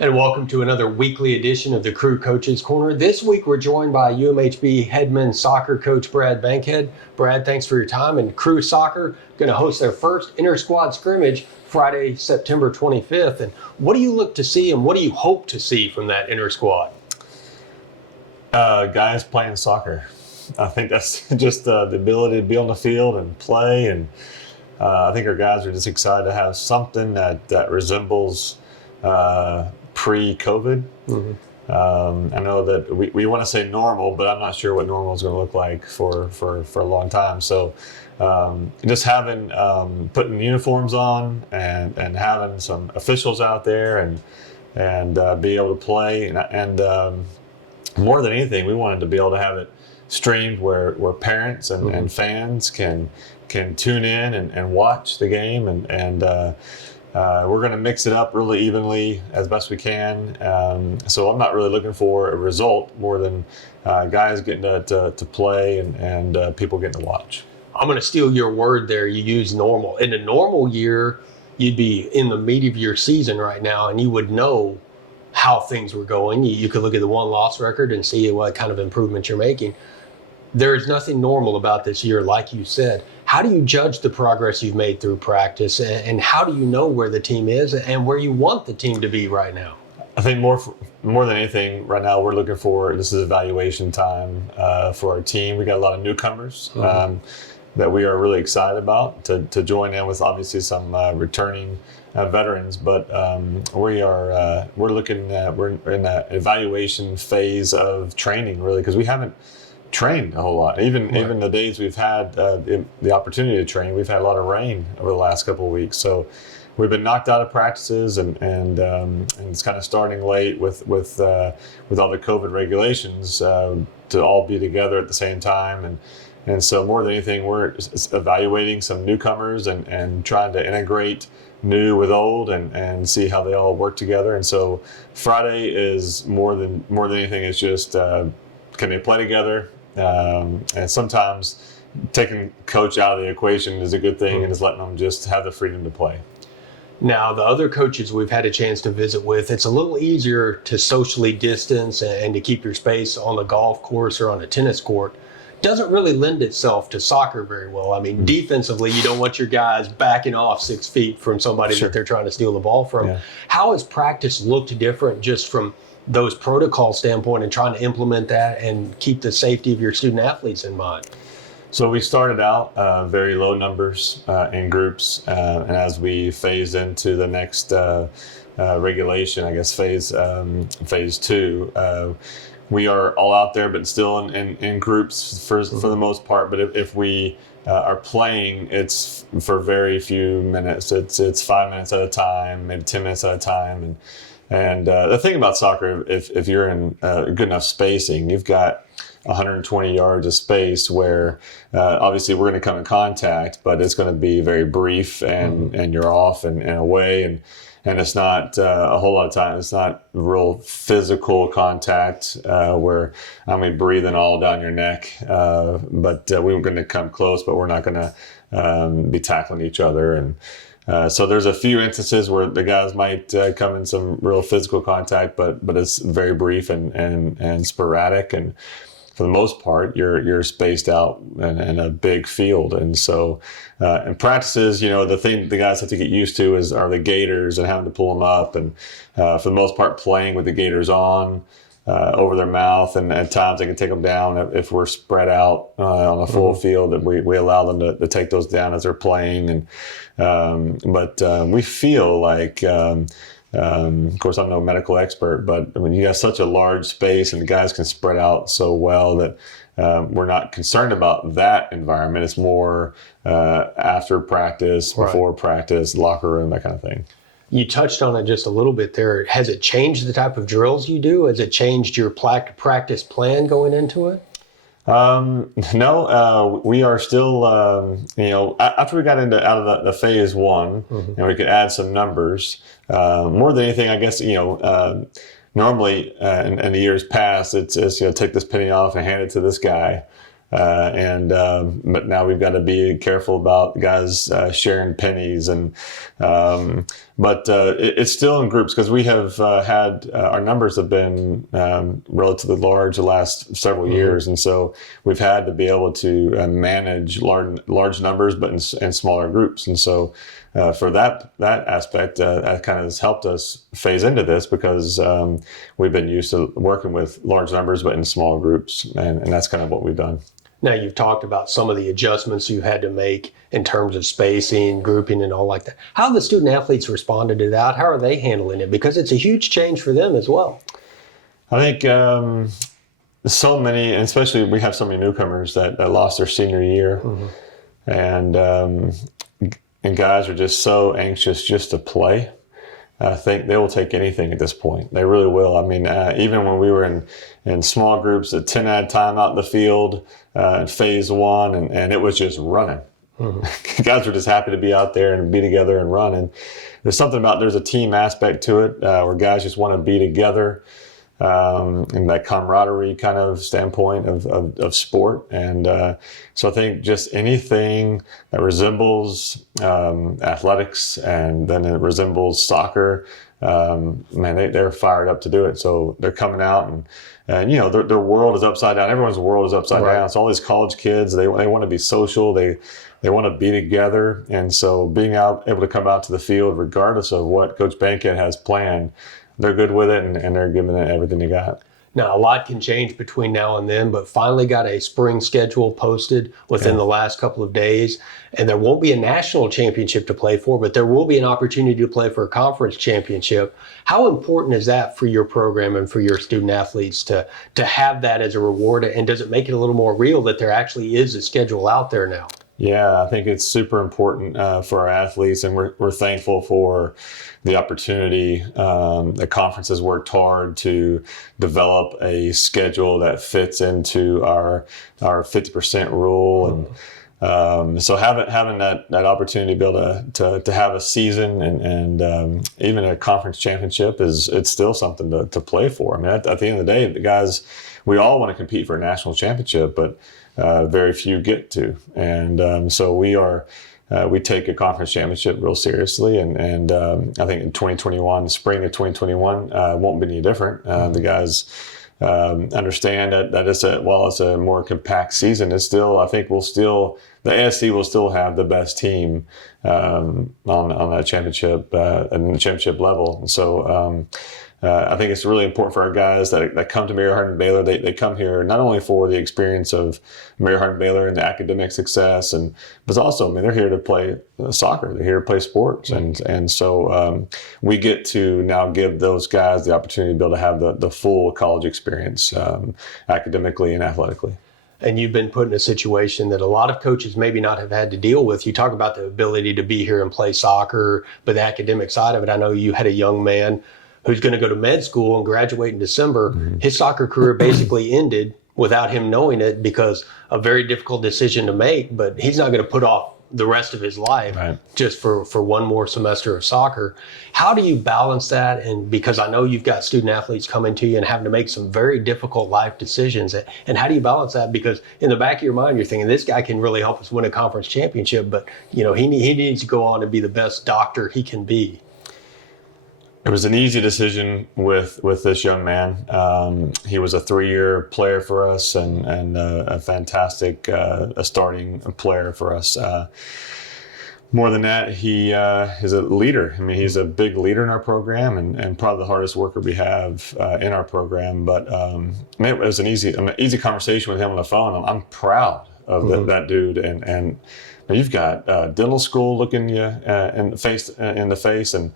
And welcome to another weekly edition of the Crew Coaches Corner. This week we're joined by UMHB head men's soccer coach Brad Bankhead. Brad, thanks for your time. And Crew Soccer going to host their first inter-squad scrimmage Friday, September 25th. And what do you look to see and what do you hope to see from that inter-squad? Guys playing soccer. I think that's just the ability to be on the field and play. And I think our guys are just excited to have something that resembles pre-COVID. Mm-hmm. I know that we want to say normal, but I'm not sure what normal is going to look like for a long time. So just having putting uniforms on and having some officials out there and be able to play and more than anything, we wanted to be able to have it streamed where parents and, mm-hmm. and fans can tune in and watch the game and we're going to mix it up really evenly as best we can. So I'm not really looking for a result more than guys getting to play and people getting to watch. I'm going to steal your word there. You use normal. In a normal year, you'd be in the meat of your season right now and you would know how things were going. You could look at the one-loss record and see what kind of improvements you're making. There is nothing normal about this year, like you said. How do you judge the progress you've made through practice, and how do you know where the team is and where you want the team to be right now? I think more than anything right now, we're looking for, this is evaluation time for our team. We got a lot of newcomers mm-hmm. That we are really excited about to join in with obviously some returning veterans, but we're in that evaluation phase of training really, because we haven't trained a whole lot. Even the days we've had the opportunity to train, we've had a lot of rain over the last couple of weeks. So we've been knocked out of practices and it's kind of starting late with all the COVID regulations to all be together at the same time. And so more than anything, we're evaluating some newcomers and trying to integrate new with old and see how they all work together. And so Friday is more than anything is just can they play together? And sometimes taking coach out of the equation is a good thing mm-hmm. and just letting them just have the freedom to play. Now, the other coaches we've had a chance to visit with, it's a little easier to socially distance and to keep your space on the golf course or on a tennis court. Doesn't really lend itself to soccer very well. I mean, mm-hmm. defensively, you don't want your guys backing off 6 feet from somebody that they're trying to steal the ball from. Yeah. How has practice looked different just from those protocol standpoint and trying to implement that and keep the safety of your student athletes in mind? So we started out very low numbers in groups, and as we phased into the next regulation, I guess phase 2, we are all out there, but still in groups for the most part. But if we are playing, it's for very few minutes. It's 5 minutes at a time, maybe 10 minutes at a time, and the thing about soccer, if you're in good enough spacing, you've got 120 yards of space where obviously we're going to come in contact, but it's going to be very brief and you're off and away and it's not a whole lot of time. It's not real physical contact where I'm breathing all down your neck, but we're going to come close, but we're not going to be tackling each other. And so there's a few instances where the guys might come in some real physical contact, but it's very brief and sporadic. And for the most part, you're spaced out in a big field. And so in practices, the thing the guys have to get used to are the gaiters and having to pull them up. And for the most part, playing with the gaiters on over their mouth. And at times they can take them down if we're spread out on a full mm-hmm. field, that we allow them to take those down as they're playing. But we feel like, of course, I'm no medical expert, but when you have such a large space and the guys can spread out so well that we're not concerned about that environment. It's more after practice, before practice, locker room, that kind of thing. You touched on it just a little bit there. Has it changed the type of drills you do? Has it changed your practice plan going into it? No, we are still, after we got out of the phase 1, mm-hmm. and we could add some numbers, more than anything, I guess, normally in the years past, it's take this penny off and hand it to this guy. But now we've got to be careful about guys sharing pennies, but it's still in groups because we have had our numbers have been relatively large the last several years, and so we've had to be able to manage large numbers, but in smaller groups, and so. For that aspect, that kind of has helped us phase into this because we've been used to working with large numbers but in small groups, and that's kind of what we've done. Now, you've talked about some of the adjustments you had to make in terms of spacing, grouping, and all like that. How have the student athletes responded to that? How are they handling it? Because it's a huge change for them as well. I think so many, and especially we have so many newcomers that lost their senior year, and guys are just so anxious just to play. I think they will take anything at this point. They really will. I mean, even when we were in small groups, a 10 at a time out in the field in phase one, and it was just running. Guys were just happy to be out there and be together and run. And there's a team aspect to it where guys just want to be together. In that camaraderie kind of standpoint of sport. And so I think just anything that resembles athletics and then it resembles soccer, they're fired up to do it. So they're coming out and their world is upside down. Everyone's world is upside down. So all these college kids, they want to be social. They want to be together. And so being able to come out to the field, regardless of what Coach Bankhead has planned, they're good with it, and they're giving it everything they got. Now, a lot can change between now and then, but finally got a spring schedule posted within the last couple of days. And there won't be a national championship to play for, but there will be an opportunity to play for a conference championship. How important is that for your program and for your student athletes to have that as a reward? And does it make it a little more real that there actually is a schedule out there now? Yeah, I think it's super important for our athletes, and we're thankful for the opportunity. The conference has worked hard to develop a schedule that fits into our 50% rule, and so having that opportunity to be able to have a season and even a conference championship it's still something to play for. I mean, at the end of the day, the guys, we all want to compete for a national championship, but very few get to, and so we take a conference championship real seriously, and I think in 2021, the spring of 2021, won't be any different. The guys understand that while it's a more compact season, it's still, I think the ASC will still have the best team on that championship and the championship level. And so I think it's really important for our guys that come to Mary Hardin Baylor. They come here not only for the experience of Mary Hardin Baylor and the academic success, but also, they're here to play soccer. They're here to play sports, and so we get to now give those guys the opportunity to be able to have the full college experience academically and athletically. And you've been put in a situation that a lot of coaches maybe not have had to deal with. You talk about the ability to be here and play soccer, but the academic side of it, I know you had a young man who's going to go to med school and graduate in December. His soccer career basically ended without him knowing it because a very difficult decision to make, but he's not going to put off the rest of his life just for one more semester of soccer. How do you balance that? And because I know you've got student athletes coming to you and having to make some very difficult life decisions. And how do you balance that? Because in the back of your mind, you're thinking this guy can really help us win a conference championship, but he needs to go on and be the best doctor he can be. It was an easy decision with this young man. He was a 3-year player for us and a fantastic starting player for us. More than that, he is a leader. He's a big leader in our program and probably the hardest worker we have in our program. But it was an easy conversation with him on the phone. I'm proud of that dude. And you've got dental school looking you in the face, and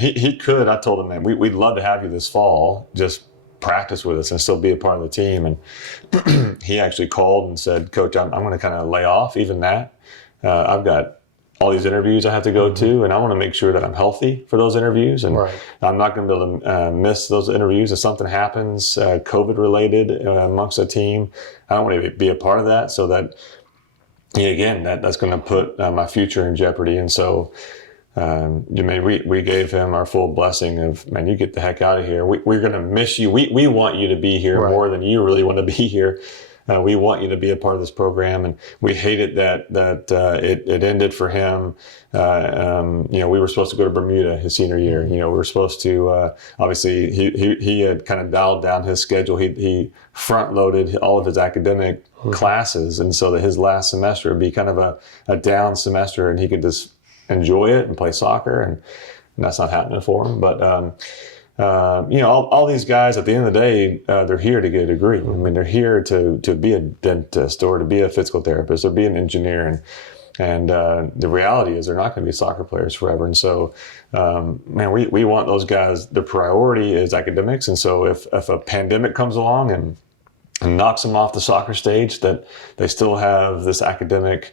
he could. I told him, man, we'd love to have you this fall. Just practice with us and still be a part of the team. And he actually called and said, Coach, I'm going to kind of lay off even that. I've got all these interviews I have to go to, and I want to make sure that I'm healthy for those interviews. And I'm not going to be able to miss those interviews. If something happens, COVID related amongst the team, I don't want to be a part of that. So that, again, that's going to put my future in jeopardy. And so, we gave him our full blessing of, man, you get the heck out of here. We're going to miss you. We want you to be here more than you really want to be here. We want you to be a part of this program. And we hated that it ended for him. We were supposed to go to Bermuda his senior year. We were supposed to, obviously he had kind of dialed down his schedule. He front loaded all of his academic classes. And so that his last semester would be kind of a down semester, and he could just enjoy it and play soccer. And that's not happening for him. But, all these guys at the end of the day, they're here to get a degree. I mean, they're here to be a dentist or to be a physical therapist or be an engineer. And the reality is they're not going to be soccer players forever. And so, we want those guys, the priority is academics. And so if a pandemic comes along and knocks them off the soccer stage, that they still have this academic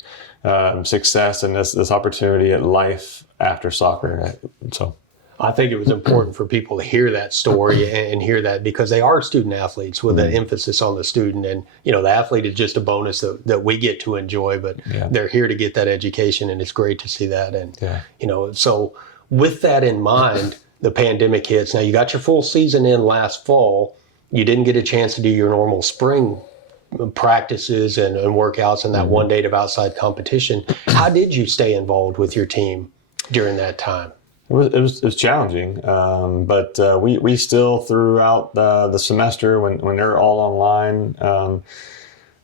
success and this opportunity at life after soccer. So I think it was important for people to hear that story and hear that, because they are student athletes with an emphasis on the student. And, the athlete is just a bonus that we get to enjoy, but they're here to get that education, and it's great to see that. And, so with that in mind, the pandemic hits. Now, you got your full season in last fall. You didn't get a chance to do your normal spring practices and workouts and that one day of outside competition. How did you stay involved with your team during that time? It was challenging, but we still throughout the semester when they're all online,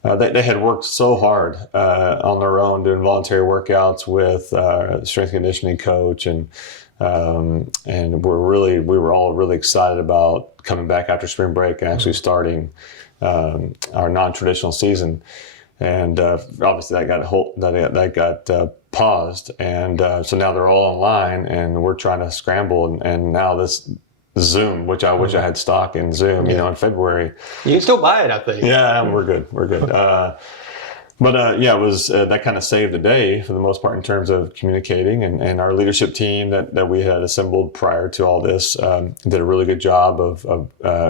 they had worked so hard on their own doing voluntary workouts with a strength conditioning coach, and we were all really excited about coming back after spring break and actually starting our non-traditional season. And obviously that got paused, and so now they're all online, and we're trying to scramble. And now this Zoom, which I wish I had stock in Zoom, in February. You can still buy it, I think. Yeah, we're good. But it was that kind of saved the day for the most part in terms of communicating, and our leadership team that we had assembled prior to all this did a really good job of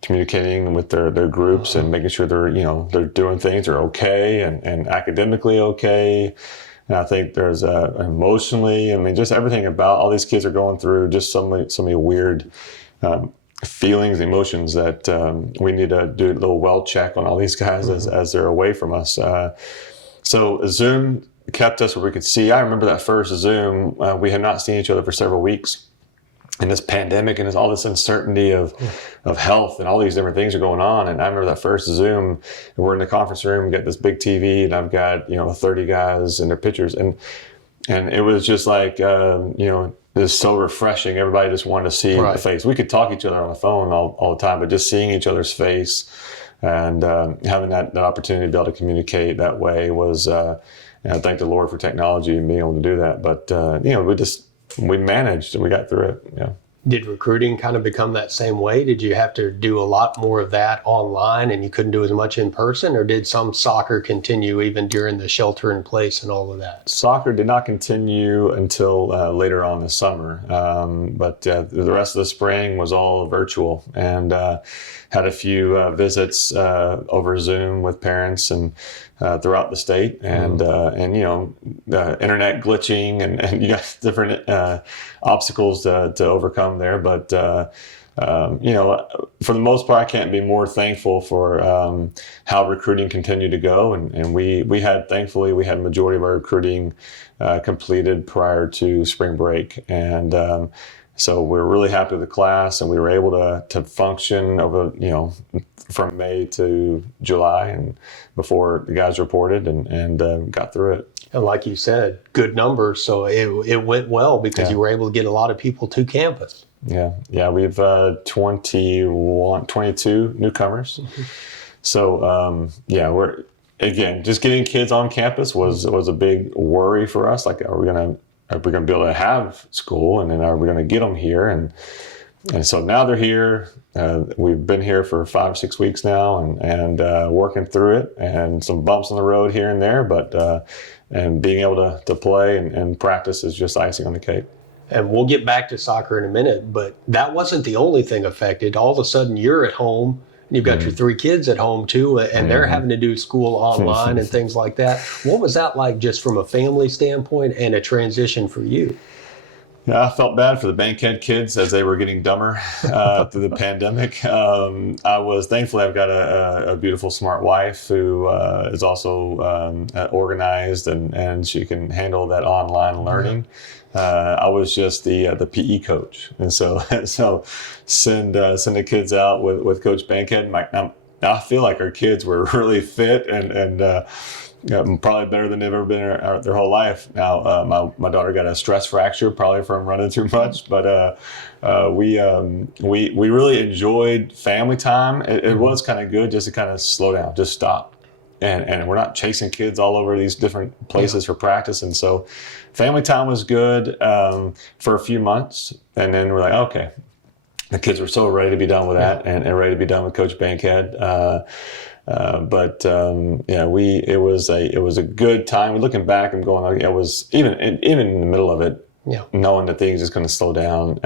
communicating with their groups and making sure they're doing things are okay and academically okay. And I think there's emotionally, just everything about all these kids are going through just so many weird feelings, emotions that we need to do a little well check on all these guys as they're away from us. So Zoom kept us where we could see. I remember that first Zoom, we had not seen each other for several weeks. And this pandemic and all this uncertainty of health and all these different things are going on. And I remember that first Zoom, and we're in the conference room, we got this big TV, and I've got 30 guys and their pictures, and it was just like it was so refreshing. Everybody just wanted to see the face. We could talk each other on the phone all the time, but just seeing each other's face and having that opportunity to be able to communicate that way was. I thank the Lord for technology and being able to do that. But we managed and we got through it. Yeah. Did recruiting kind of become that same way? Did you have to do a lot more of that online and you couldn't do as much in person, or did some soccer continue even during the shelter in place and all of that? Soccer did not continue until later on this summer, but the rest of the spring was all virtual, and had a few visits over Zoom with parents and throughout the state, and internet glitching and you got different obstacles to overcome there, but for the most part, I can't be more thankful for how recruiting continued to go, and we had majority of our recruiting completed prior to spring break, and so we're really happy with the class, and we were able to function over from May to July and before the guys reported, and got through it. And like you said, good numbers, so it went well because you were able to get a lot of people to campus. Yeah, we've 22 newcomers. Mm-hmm. So we're again just getting kids on campus was a big worry for us. Like, are we gonna be able to have school, and then are we gonna get them here? And so now they're here. We've been here for 5 or 6 weeks now, and working through it, and some bumps on the road here and there, but and being able to play and practice is just icing on the cake. And we'll get back to soccer in a minute, but that wasn't the only thing affected. All of a sudden you're at home, and you've got your 3 kids at home too, and they're having to do school online and things like that. What was that like just from a family standpoint and a transition for you? Yeah, I felt bad for the Bankhead kids as they were getting dumber through the pandemic. Thankfully, I've got a beautiful, smart wife who is also organized, and she can handle that online learning. I was just the PE coach, and so send the kids out with Coach Bankhead. I feel like our kids were really fit and probably better than they've ever been their whole life. Now, my daughter got a stress fracture, probably from running too much, but we really enjoyed family time. It was kind of good just to kind of slow down, just stop. And we're not chasing kids all over these different places for practice. And so family time was good for a few months. And then we're like, okay, the kids were so ready to be done with that and ready to be done with Coach Bankhead. It was a good time. Looking back, I'm going, it was even in the middle of it, knowing that things just going to slow down.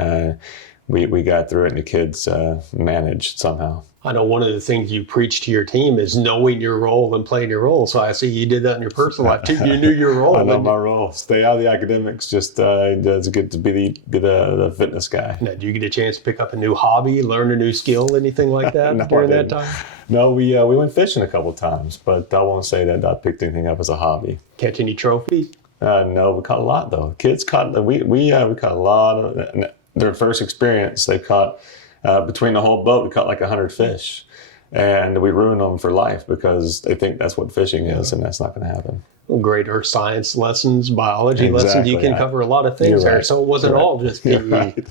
We got through it, and the kids managed somehow. I know one of the things you preach to your team is knowing your role and playing your role. So I see you did that in your personal life too. You knew your role. I know my role. Stay out of the academics. Just it's good to be the fitness guy. Now, did you get a chance to pick up a new hobby, learn a new skill, anything like that during that time? No, we went fishing a couple of times, but I won't say that I picked anything up as a hobby. Catch any trophies? No, we caught a lot though. Kids caught we caught a lot of their first experience. They caught between the whole boat. We caught like 100 fish, and we ruined them for life because they think that's what fishing is, and that's not going to happen. Well, great earth science lessons, biology lessons. You can cover a lot of things there. So it wasn't all just PE. Right.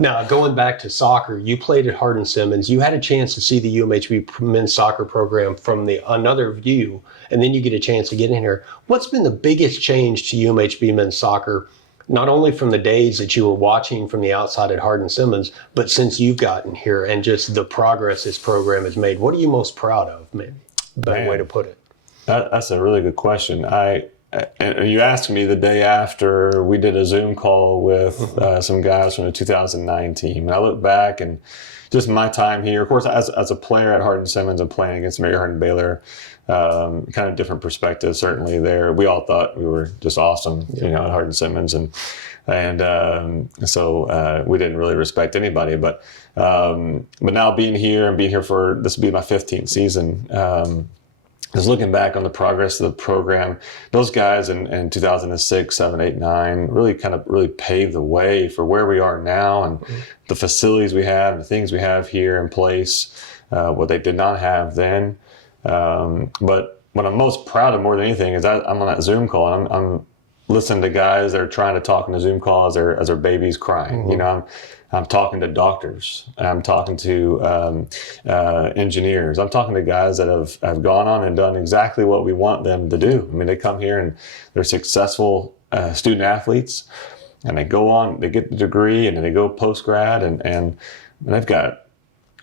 Now, going back to soccer, you played at Hardin-Simmons. You had a chance to see the UMHB men's soccer program from another view, and then you get a chance to get in here. What's been the biggest change to UMHB men's soccer, not only from the days that you were watching from the outside at Hardin-Simmons, but since you've gotten here and just the progress this program has made? What are you most proud of, maybe? Better way to put it. That's a really good question. And you asked me the day after we did a Zoom call with some guys from the 2009 team. And I look back and just my time here, of course, as a player at Hardin-Simmons and playing against Mary Hardin-Baylor, kind of different perspective certainly there. We all thought we were just awesome, at Hardin-Simmons. So we didn't really respect anybody. But now being here for, this will be my 15th season, just looking back on the progress of the program, those guys in 2006, 7, 8, 9 really paved the way for where we are now and the facilities we have, the things we have here in place, what they did not have then. But what I'm most proud of more than anything is I'm on that Zoom call and I'm listening to guys that are trying to talk in the Zoom call as their baby's crying. I'm talking to doctors. I'm talking to engineers. I'm talking to guys that have gone on and done exactly what we want them to do. I mean, they come here and they're successful student athletes, and they go on, they get the degree, and then they go post-grad, and they've got,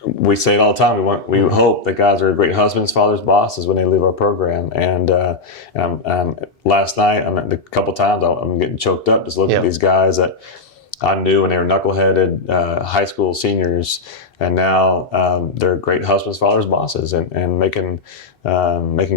we say it all the time, we hope that guys are great husbands, fathers, bosses when they leave our program. And last night, a couple times, I'm getting choked up just looking at these guys that I knew when they were knuckleheaded high school seniors, and now they're great husbands, fathers, bosses, and making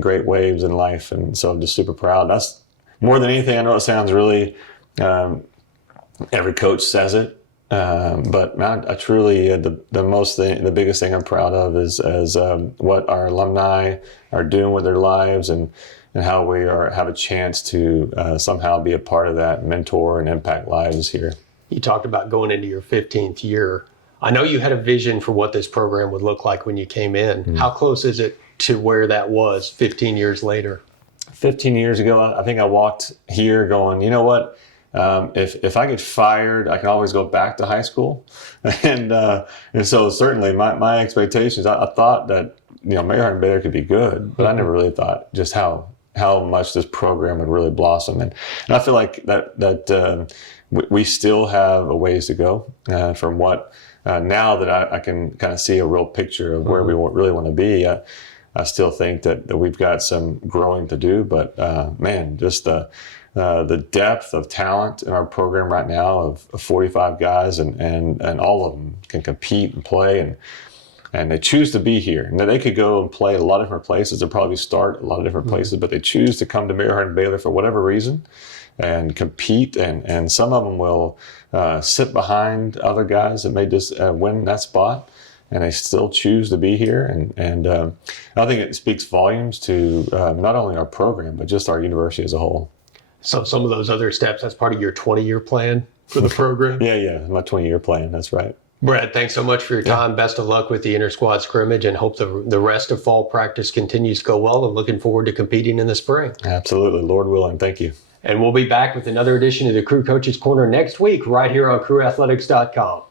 great waves in life. And so I'm just super proud. That's more than anything. I know it sounds really, every coach says it, but man, I truly the biggest thing I'm proud of is what our alumni are doing with their lives and how we have a chance to somehow be a part of that, mentor and impact lives here. You talked about going into your 15th year. I know you had a vision for what this program would look like when you came in. Mm-hmm. How close is it to where that was 15 years later? 15 years ago, I think I walked here going, you know what? If I get fired, I can always go back to high school. And so certainly my expectations, I thought that, Mary Hardin-Baylor could be good, but I never really thought just how much this program would really blossom. And I feel like that we still have a ways to go from what now that I can kind of see a real picture of where we really want to be. I still think that we've got some growing to do, but just the depth of talent in our program right now of 45 guys and all of them can compete and play and they choose to be here. And they could go and play at a lot of different places. They'll probably start a lot of different places, but they choose to come to Mary Hardin-Baylor for whatever reason. and compete, and some of them will sit behind other guys that may just win that spot, and they still choose to be here. And I think it speaks volumes to not only our program, but just our university as a whole. So some of those other steps, that's part of your 20-year plan for the program? Yeah, my 20-year plan, that's right. Brad, thanks so much for your time. Best of luck with the inter-squad scrimmage, and hope the rest of fall practice continues to go well, and looking forward to competing in the spring. Absolutely. Lord willing. Thank you. And we'll be back with another edition of the Crew Coaches Corner next week right here on crewathletics.com.